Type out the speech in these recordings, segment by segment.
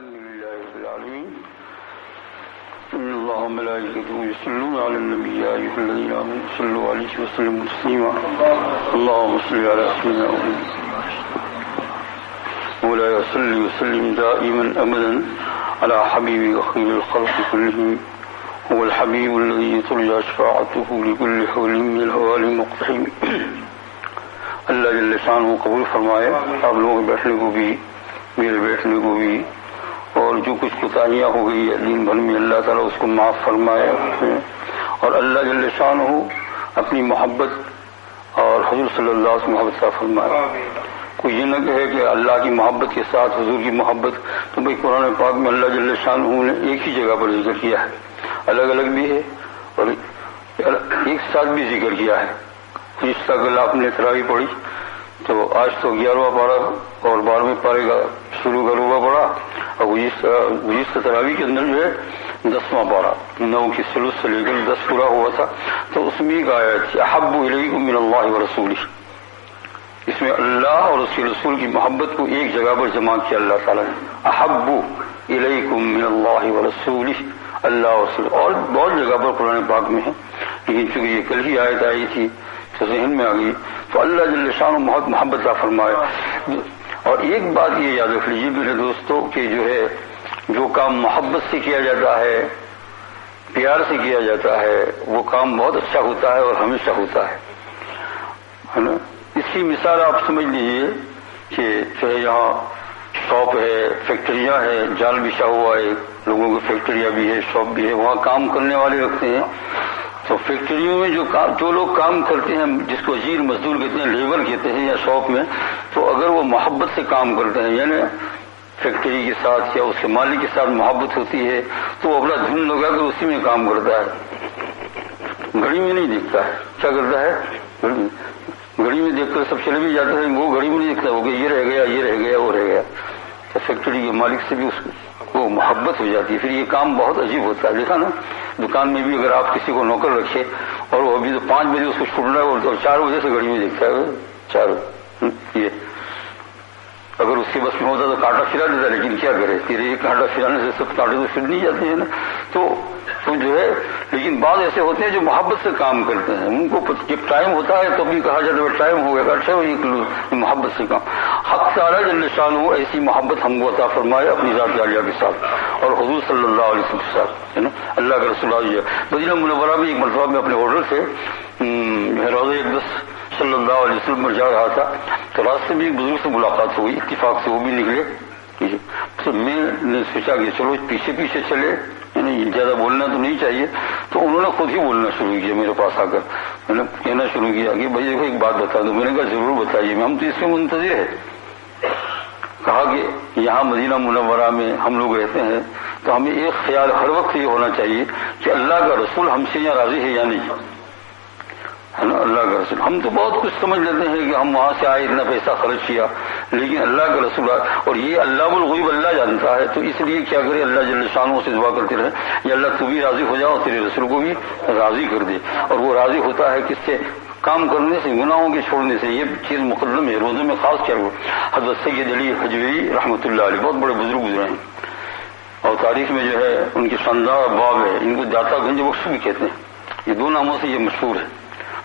الحمد لله رب العالمين إن الله وملائكته يصلون على النبي يا أيها الذين آمنوا صلوا عليه وسلموا تسليما اللهم صل على سيدنا محمد مولاي صل وسلم دائما أبدا على حبيبك خير الخلق كلهم هو الحبيب الذي ترجى شفاعته لكل حول من الهوال المقتحم اللہ جل شانہ قبول فرمائے آپ لوگوں کے بیٹھنے کو بھی میرے بیٹھنے کو بھی اور جو کچھ کوتاہیاں ہو گئی ہے دین بھر میں اللہ تعالیٰ اس کو معاف فرمائے اور اللہ جل شانہ اپنی محبت اور حضور صلی اللہ علیہ وسلم محبت کا فرمائے کوئی یہ نہ کہے کہ اللہ کی محبت کے ساتھ حضور کی محبت تو بھائی قرآن پاک میں اللہ جل شانہ نے ایک ہی جگہ پر ذکر کیا ہے الگ الگ بھی ہے اور ایک ساتھ بھی ذکر کیا ہے جس کا کل آپ نے تراویح پڑھی تو آج تو 11واں پارہ اور 12ویں پارے کا شروع کا روبہ پڑا اور گزشتہ تراویح کے اندر جو ہے 10واں پارہ 9 کی ثلث سے لے کر 10 پورا ہوا تھا تو اس میں ایک آیت تھی احب الیکم من اللہ ورسولہ اس میں اللہ اور اس کے رسول کی محبت کو ایک جگہ پر جمع کیا اللہ تعالیٰ نے احب الیکم من اللہ ورسولہ اللہ اور رسول اور بہت جگہ پر قرآن پاک میں ہے لیکن چونکہ یہ کل ہی آیت آئی تھی تو ذہن میں آ گئی تو اللہ جل شانہ محبت کا فرمایا اور ایک بات یہ یاد رکھ لیجیے میرے دوستوں کہ جو ہے جو کام محبت سے کیا جاتا ہے پیار سے کیا جاتا ہے وہ کام بہت اچھا ہوتا ہے اور ہمیشہ ہوتا ہے نا اس کی مثال آپ سمجھ لیجیے کہ چاہے یہاں شاپ ہے فیکٹریاں ہیں جال بچھا ہوا ہے لوگوں کی فیکٹریاں بھی ہے شاپ بھی ہے وہاں کام کرنے والے رکھتے ہیں تو فیکٹریوں میں جو لوگ کام کرتے ہیں جس کو اجیر مزدور کہتے ہیں لیبر کہتے ہیں یا شاپ میں تو اگر وہ محبت سے کام کرتے ہیں یعنی فیکٹری کے ساتھ یا اس کے مالک کے ساتھ محبت ہوتی ہے تو وہ اپنا دھن لگا کر اسی میں کام کرتا ہے گھڑی میں نہیں دیکھتا ہے کیا کرتا ہے گھڑی میں دیکھ کر سب چلے بھی جاتے ہیں وہ گھڑی میں نہیں دیکھتا وہ کہ یہ رہ گیا یہ رہ گیا وہ رہ گیا تو فیکٹری کے مالک سے بھی اس کو محبت ہو جاتی ہے پھر یہ کام بہت عجیب ہوتا ہے دیکھا نا دکان میں بھی اگر آپ کسی کو نوکر رکھے اور وہ ابھی تو 5 بجے اس کو چھوڑنا ہے اور 4 بجے سے گھڑی میں دیکھتا ہے 4 یہ اگر اس کے بس میں ہوتا تو کانٹا پھرا دیتا لیکن کیا کرے تیرے ایک کانٹا پھرانے سے سب کانٹے تو پھر نہیں جاتے ہیں نا تو جو ہے لیکن بعض ایسے ہوتے ہیں جو محبت سے کام کرتے ہیں ان کو جب ٹائم ہوتا ہے تو بھی کہا جاتا ہے ٹائم ہو گیا اچھا محبت سے کام حق تعالیٰ جل شانہ ایسی محبت ہم کو عطا فرمائے اپنی ذات عالیہ کے ساتھ اور حضور صلی اللہ علیہ وسلم کے ساتھ ہے نا اللہ کا رسول مدینہ منورہ میں ایک مرتبہ میں اپنے ہوٹل سے روضہ اقدس صلی اللہ علیہ وسلم پر جا رہا تھا تو راستے میں ایک بزرگ سے ملاقات ہو گئی اتفاق سے وہ بھی نکلے تو میں نے سوچا کہ چلو پیچھے پیچھے چلے یعنی زیادہ بولنا تو نہیں چاہیے تو انہوں نے خود ہی بولنا شروع کیا میرے پاس آ کر میں نے کہنا شروع کیا کہ بھائی دیکھو ایک بات بتا دوں میں نے کہا ضرور بتائیے ہم تو اس کے منتظر ہے کہا کہ یہاں مدینہ منورہ میں ہم لوگ رہتے ہیں تو ہمیں ایک خیال ہر وقت یہ ہونا چاہیے کہ اللہ کا رسول ہم سے یہاں راضی ہے یا نہیں ہے نا اللہ کا رسول ہم تو بہت کچھ سمجھ لیتے ہیں کہ ہم وہاں سے آئے اتنا پیسہ خرچ کیا لیکن اللہ کا رسول اور یہ اللہ الغیب اللہ جانتا ہے تو اس لیے کیا کرے اللہ جل شانہ سے دعا کرتے رہے یا اللہ تو بھی راضی ہو جاؤ تیرے رسول کو بھی راضی کر دے اور وہ راضی ہوتا ہے کس سے کام کرنے سے گناہوں کے چھوڑنے سے یہ چیز مقدم ہے روزے میں خاص کیا حضرت سید علی حجویری رحمۃ اللہ علیہ بہت بڑے بزرگ گزرے ہیں اور تاریخ میں جو ہے ان کی شاندار باب ہے ان کو داتا گنج بخش بھی کہتے ہیں یہ 2 ناموں سے یہ مشہور ہے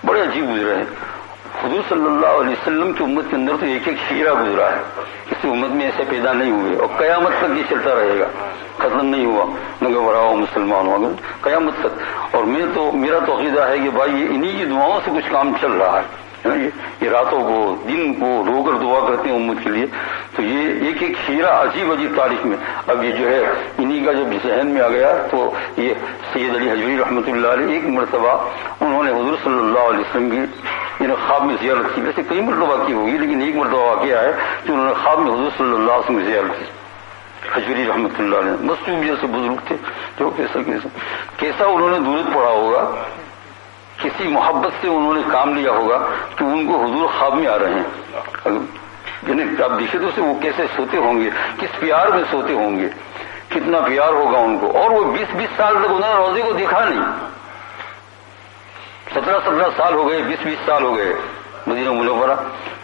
بڑے عجیب گزرے ہیں حضور صلی اللہ علیہ وسلم کی امت کے اندر تو ایک ایک شیرہ گزرا ہے کسی امت میں ایسے پیدا نہیں ہوئے اور قیامت تک یہ چلتا رہے گا ختم نہیں ہوا مگر بڑھاؤ مسلمان ہوا قیامت تک اور میرا تو عقیدہ ہے کہ بھائی یہ انہی کی دعاؤں سے کچھ کام چل رہا ہے یہ راتوں کو دن کو رو کر دعا کرتے ہیں امت کے لیے تو یہ ایک ایک ہیرا عجیب عجیب تاریخ میں اب یہ جو ہے انہی کا جب ذہن میں آ گیا تو یہ سید علی حجویری رحمۃ اللہ علیہ ایک مرتبہ انہوں نے حضور صلی اللہ علیہ وسلم کی خواب میں زیارت کی ویسے کئی مرتبہ کی ہوگی لیکن ایک مرتبہ واقعہ ہے کہ انہوں نے خواب میں حضور صلی اللہ علیہ وسلم کی زیارت کی حجویری رحمۃ اللہ علیہ مستوب جیسے بزرگ تھے جو کیسا انہوں نے درود پڑھا ہوگا کسی محبت سے انہوں نے کام لیا ہوگا کہ ان کو حضور خواب میں آ رہے ہیں آپ دیکھیں تو وہ کیسے سوتے ہوں گے کس پیار میں سوتے ہوں گے کتنا پیار ہوگا ان کو اور وہ 20 سال تک انہوں نے روزے کو دیکھا نہیں 17 سال ہو گئے 20 سال ہو گئے مدینہ منورہ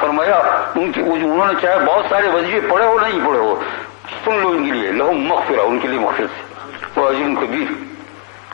فرمایا انہوں نے چاہے بہت سارے وظیفے پڑھے ہو نہیں پڑھے ہو، سن لو ان کے لیے، لہم مغفرہ، ان کے لیے مغفرت سے، وہ اجر کبیر،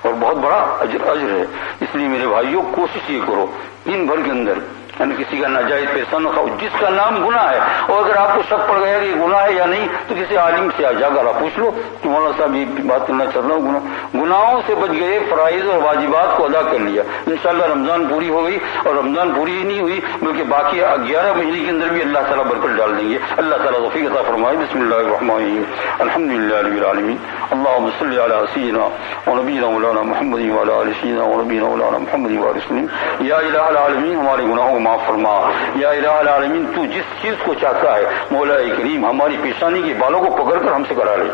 اور بہت بڑا اجر ہے۔ اس لیے میرے بھائیوں کوشش یہ کرو دن بھر کے اندر یعنی کسی کا ناجائز پیسہ نہ کھاؤ، جس کا نام گناہ ہے، اور اگر آپ کو شک پڑ گیا کہ یہ گناہ ہے یا نہیں تو کسی عالم سے جا کر آپ پوچھ لو کہ مولانا صاحب یہ بات کرنا چل رہا ہوں، گناہوں سے بچ گئے، فرائض اور واجبات کو ادا کر لیا، انشاءاللہ رمضان پوری ہو گئی، اور رمضان پوری ہی نہیں ہوئی بلکہ باقی 11 مہینے کے اندر بھی اللہ تعالیٰ برکت ڈال دیں گے۔ اللہ تعالیٰ توفیق عطا فرمائے۔ بسم اللہ الرحمن الرحیم، الحمدللہ رب العالمین، اللہم صلی علی سیدنا ونبینا مولانا محمد وعلی آل سیدنا ونبینا مولانا محمد وعلی وسلم۔ یا الہ العالمین، ہمارے گناہوں کو معاف فرما۔ یا الہ العالمین، تو جس چیز کو چاہتا ہے مولا کریم ہماری پیشانی کے بالوں کو پکڑ کر ہم سے کرا لے۔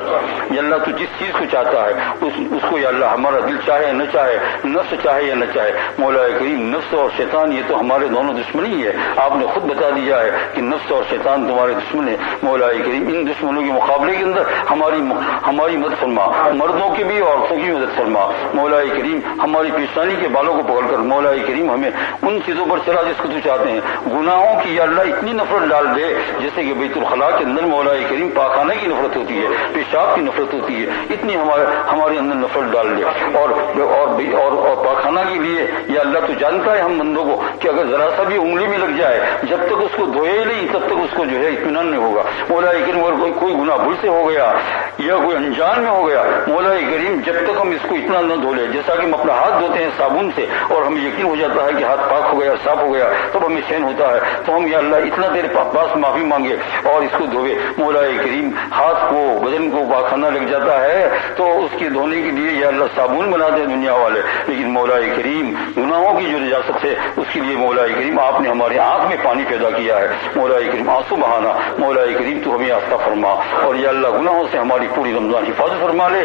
یا اللہ تو جس چیز کو چاہتا ہے اس کو یا اللہ ہمارا دل چاہے نہ چاہے، نفس چاہے یا نہ چاہے، مولا کریم نفس اور شیطان یہ تو ہمارے دونوں دشمنی ہے، آپ نے خود بتا دیا ہے کہ نفس اور شیطان تمہارے دشمن ہے۔ مولا کریم ان دشمنوں کے مقابلے کے اندر ہماری مدد فرما، مردوں کی بھی عورتوں کی مدد فرما۔ مولا کریم ہماری پیشانی کے بالوں کو پکڑ کر مولا کریم ہمیں ان چیزوں پر چلا جس کو تو چاہتے ہیں، گناہوں کی یا اللہ اتنی نفرت ڈال دے جیسے کہ بیت الخلاء کے اندر مولا کریم پاخانہ کی نفرت ہوتی ہے، پیشاب کی نفرت ہوتی ہے، اتنی ہمارے اندر نفرت ڈال دے، اور پاخانہ کے لیے یا اللہ تو جانتا ہے ہم بندوں کو کہ اگر ذرا سا بھی انگلی میں لگ جائے جب تک اس کو دھوئے نہیں تب تک اس کو جو ہے اطمینان نہیں ہوگا۔ مولا کریم اگر کوئی گناہ بھول سے ہو گیا یا کوئی انجان میں ہو گیا، مولا کریم جب تک ہم اس کو اتنا نہ دھو لیں، جیسا کہ ہم اپنا ہاتھ دھوتے ہیں صابن سے اور ہمیں یقین ہو جاتا ہے کہ ہاتھ پاک ہو گیا، صاف ہو گیا، تب ہمیں چین ہوتا ہے، تو ہم یا اللہ اتنا دیر پاس معافی مانگے اور اس کو دھوئے۔ مولا کریم ہاتھ کو بدن کو پاخانہ لگ جاتا ہے تو اس کے دھونے کے لیے یا اللہ صابن بناتے ہیں دنیا والے، لیکن مولا کریم گناہوں کی جو نجاست ہے اس کے لیے مولا کریم آپ نے ہمارے آنکھ میں پانی پیدا کیا ہے، مولا کریم آنسو بہانا، مولا کریم تو ہمیں آستہ فرما، اور یا اللہ گناہوں سے ہماری پوری رمضان حفاظت فرما لے،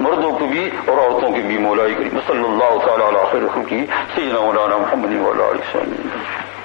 مردوں کو بھی اور عورتوں کے بھی۔ مولا کریم صلی اللہ تعالی علی خیر خلقہ سیدنا مولانا محمد وعلی آلہ وصحبہ۔